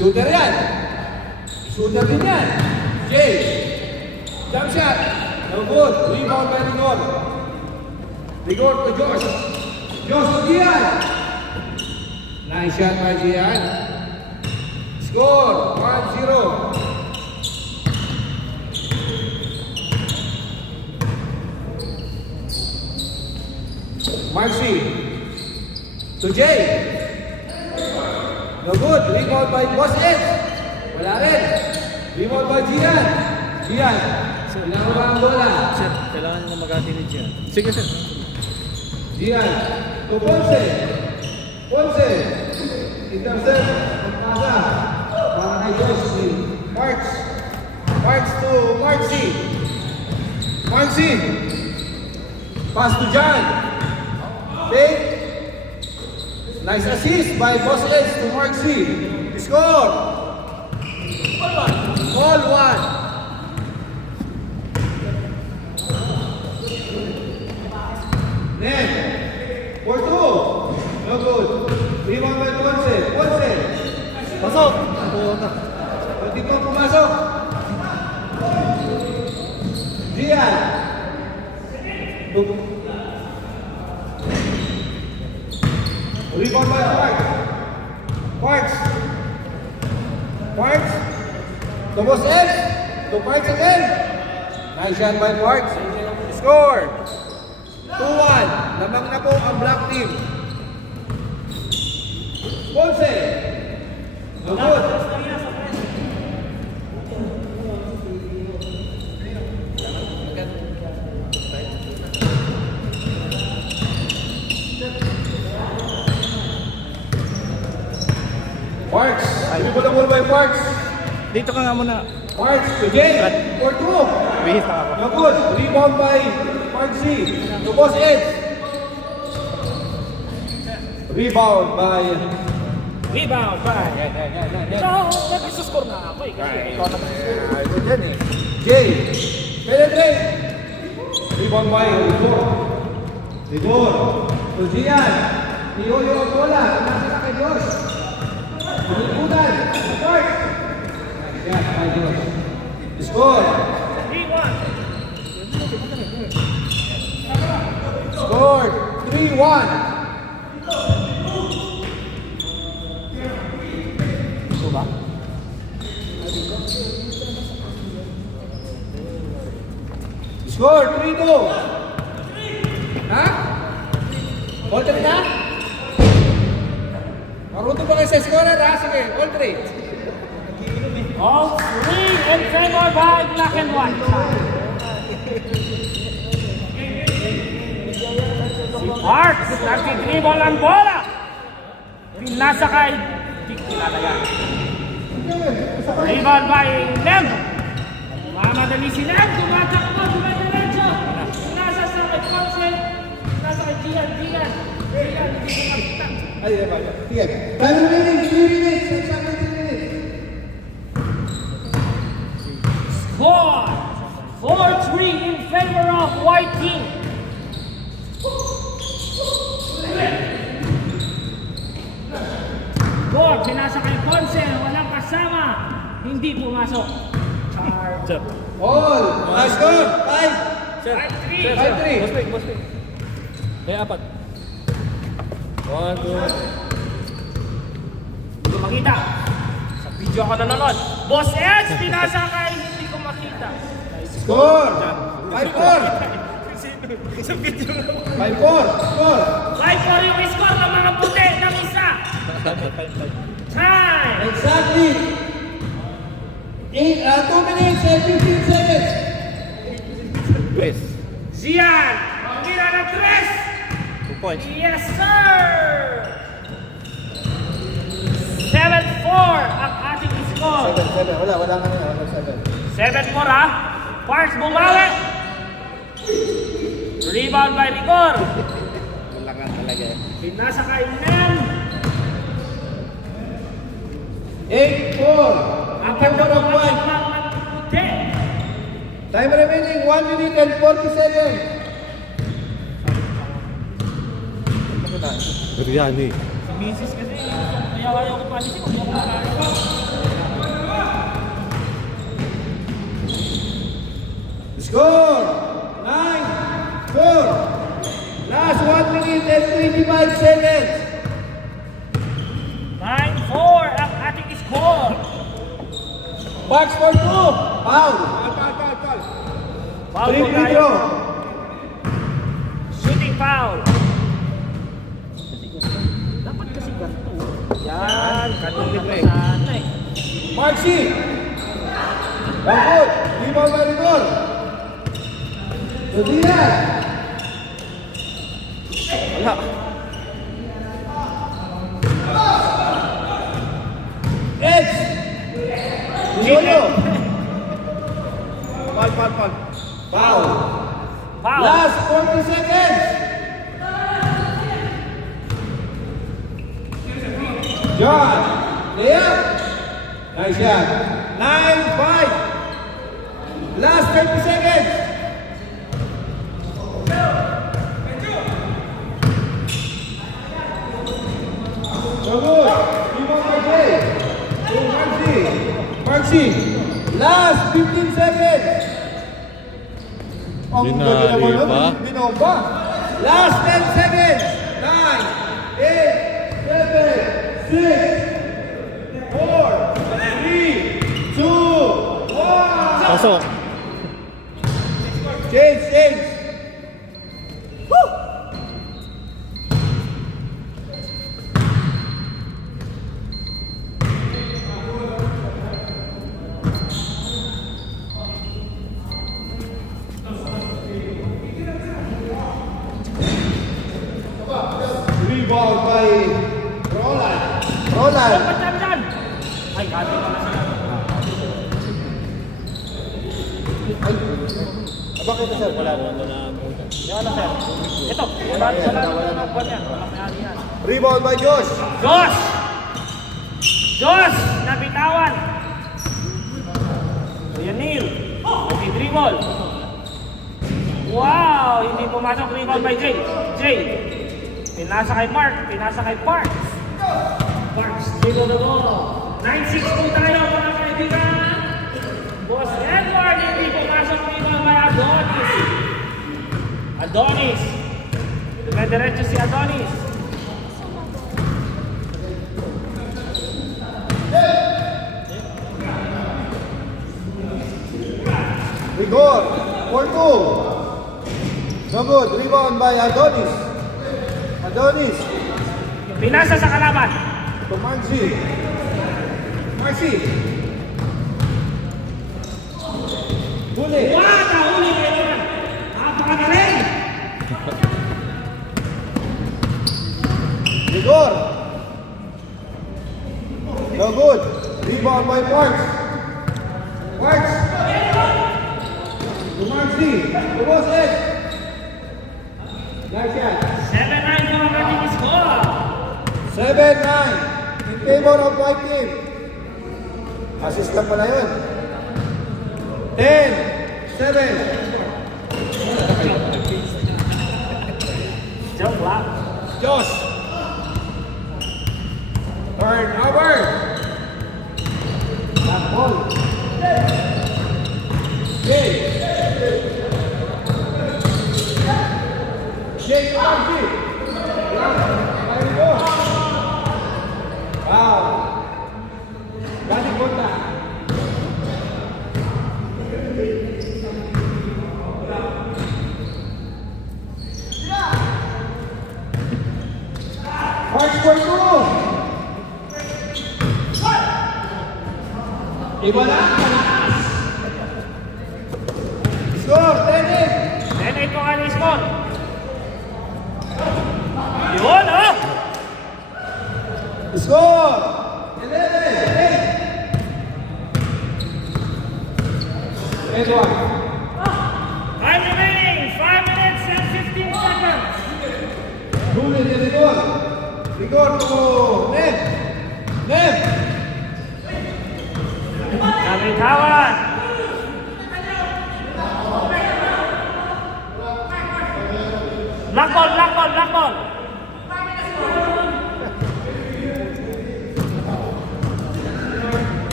Shooter yan. Shooter din yan. Jay. Jump shot. No good. Rebound by Rigor. Rigor to Josh. Josh to Gian. Nice shot by Gian. Score 1-0. Marcy to Jay. No good. Rebound by Boss Ed. Wala rin. Rebound by Gian. Gian. Pinakaba ang bola. Sir, kailangan nyo mag-ati ni Gian. Sige, sir. Gian. To Ponce. Ponce. Intercept. Pagpasa. Para kay Josh. Marks. Marks to Marcy. Marcy. Pass to John. Okay. Nice assist by Boss Edge to Mark C. Score! Ball 1. Then, for 2. No good. Rebound by Ponce. Ponce. Pasok. Pwede pa pumasok. Gian. Rebound by Parks. Parks. Parks. To Boss Ed. To Parks again. Nice shot by Parks. Score. 2-1. Lamang na po ang black team. Ponce. No good. Parks. Hindi ko na muna by Parks. Dito ka nga muna. Parks to Jay. For 2. Bihis na ako. No good. Rebound by Park C. To Boss Ed. Rebound by... Rebound, bye. So, nag-score na ako eh. Kasi ikaw na mag-score dyan eh. Jay. Penetrate. Rebound by Rigor. Rigor. To Gian. Niyoyo ang bola. Nasa na kay Josh. Pagkutan. Park. Nice shot by Josh. Score. 3-1. Scored 3-1. Ito ba? Score 3-2. Ha? Alternate na? Maruto ba kayo sa scorer ha? Sige, alternate. All three in favor by black and white. Si Parks, nagtitribol ang bola. Pinasa kay, di kilala yan. Rebound by Lem. Mamadali si Lem, tumatakbo, dumadiretso. Pinasa sa kay Ponce, pinasa kay Gian, hindi ko makita. Ay, sige. Time remaining, 3 minutes. Exactly 3 minutes. Score 4-3 in favor of white team. Score, pinasa kay Ponce, walang kasama, hindi pumasok. Sir. All. Score. 5. Sir. 5-3. 5-3. Boss pick. Kaya 4. 1, 2. Hindi ko makita. Sa video ako nanonood. Boss Edge, pinasa kay, hindi ko makita. Score. 5-4. Sa video lang. 5-4. Score. 5-4 yung score ng mga puti ng isa. Time! Exactly. 2 minutes and 15 seconds. Best. Gian, tira ng 2 points. Yes, sir! 7-4 ang ating score. 7. Wala nga na. 7. 7-4 ha. Parks bumawi. Rebound by Rigor. Wala nga talaga eh. Pinasa kay Nem. 8-4. Ang ganda ng mga puti. Time remaining 1 minute and 40 seconds. Biryani. Si Mrs. kasi, kaya ayaw ko palisin. Kung ayaw ko 25 seconds. 9-4 ang ating score. Box for 2. Foul. Foul Free po tayo. throw. Shooting foul. Dapat kasi ganito. Yan, kanina pa sana eh. Marcy. Bakot. Rebound by Rigor. Sodian. Wala. Edge. Solo. Pal. Foul. Foul. Last 40 seconds. John. Layup. Nice shot. 9-5. Last 30 seconds. Good. Rebound by Jay. To Marcy. Last 15 seconds. Ang Binali galing naman nun, pa. binomba. Last 10 seconds. 9, 8, 7, 6, 4, 3, 2, 1. Pasok. Change. Rebound by Roland. Dyan. Ay, kati pala sila. Bakit na sir? Wala. Yan na, sir. Ito, wala na buwan yan. Walang mayari yan. Rebound by Josh. Josh! Nabitawan! Kuya Neil. Nag-dribble. Wow! Hindi pumasok rebound by Jay. Pinasa kay Parks. Parks, dribble the ball. 9-6 po tayo mga kaibigan. Boss Edward, hindi pumasok rebound by Adonis. Dumidiretso si Adonis. Rigor. 4-2. No good. Rebound by Adonis. Pinasa sa kalaban. To Marcy. Huli. Wow! Nahuli kayo naman! Napakagaling! Rigor. No good. Rebound by Parks. To Marcy. To Boss Ed. Nice shot. 7-9 po ang ating score. 7-9 in favor of white team. Assist lang pala yun. 10-7. Joke lang. Josh. Turnover. That ball. Jay Marcy. There we go. Wow. Galing punta. March for 2. Iba na. Score, 10-8. 10-8 po ang ating score. Yun, oh! Score, 11-8. Edward. Time remaining, 5 minutes and 15 seconds. Huli ni Rigor. Rigor to Ned. Nabitawan. Black ball. Black ball.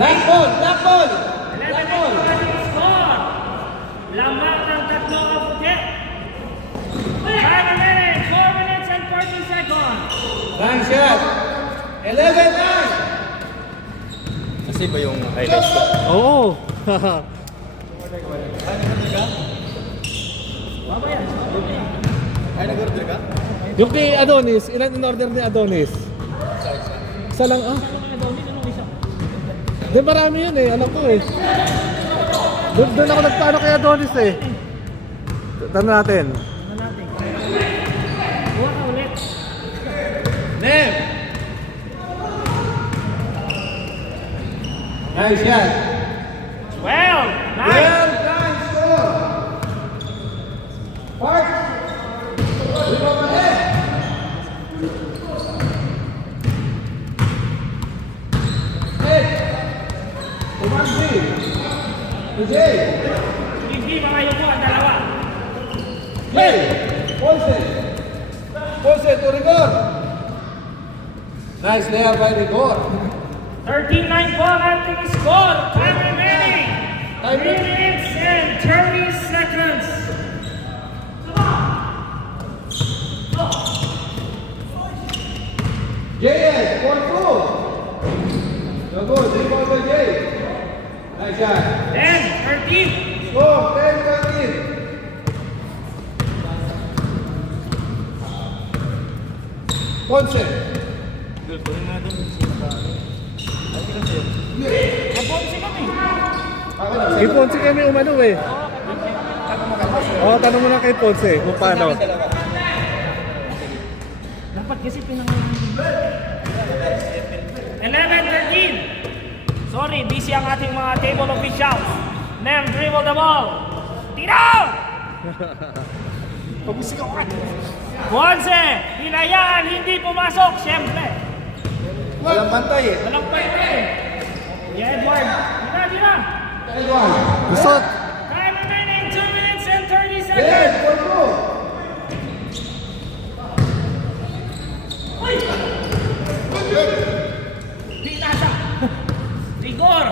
11-8 po ang ating score. Lamang ng tatlo ang puti. 5 minutes 11-9. Kasi ba yung highlights ko? Oo. Ay, nag-order ka? Yung kay Adonis, ilan in order ni Adonis? Isa lang ah. Di marami yun eh, alam ko eh. Doon ako nagpaano kay Adonis eh. Tanong natin. Buha ka ulit. Nem. Nice yan. 12, 9. 12-9 score. Park. Rebound ahead. Head. Tumansi. Jay. Hindi makayo po ang dalawa. Jay. Ponce. Ponce to Rigor. Nice layup by Rigor. 13-9 po ang ating score. Time remaining. Time 3 minutes and 30 seconds. JS, 1-2. No good. Rebound by Jay. Nice shot. 10, 13. Score 10-13. Ponce. Nabonsi kami. Kay Ponce kami umano eh. Oo, tanong mo na kay Ponce kung paano. Dapat kasi pinang... 11-13. Sorry, busy ang ating mga table officials. Nem, dribble the ball. Tira! Ponce, hinayaan, hindi pumasok, siyempre. Walang bantay eh. Walang pwede. Edward, tira. Edward. Gusto, Time remaining 2 minutes and 30 seconds. Yes, 4-2. Di nasa. Rigor.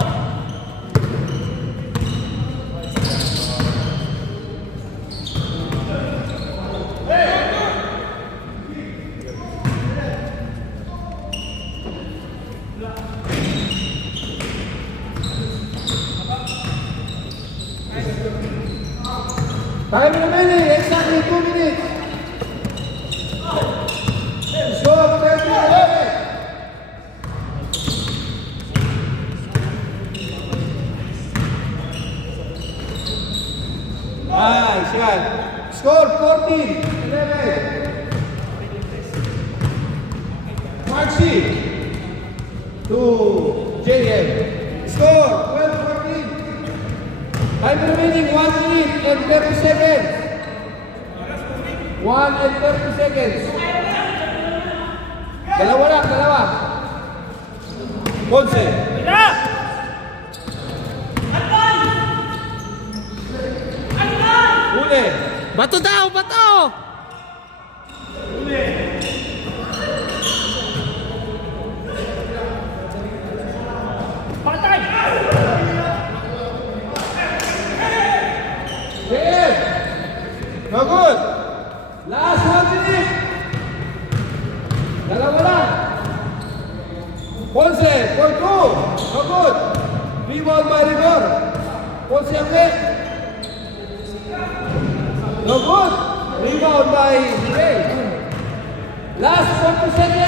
Time remaining, exactly 2 minutes. Score 10-11. Nice shot. Score 14-11. Maxi to JM. Score 12-14. Time remaining 1 minute and 30 seconds. 1 and 30 seconds. Dalawa lang, dalawa. Ponce. Tira! Uli. bato daw, bato! Patay! JM. No good. Last 1 minute. Dalawa lang. Ponce, for 2. No good. Rebound by Rigor. Ponce ang net. No good. Rebound by Jay. Last 40 seconds.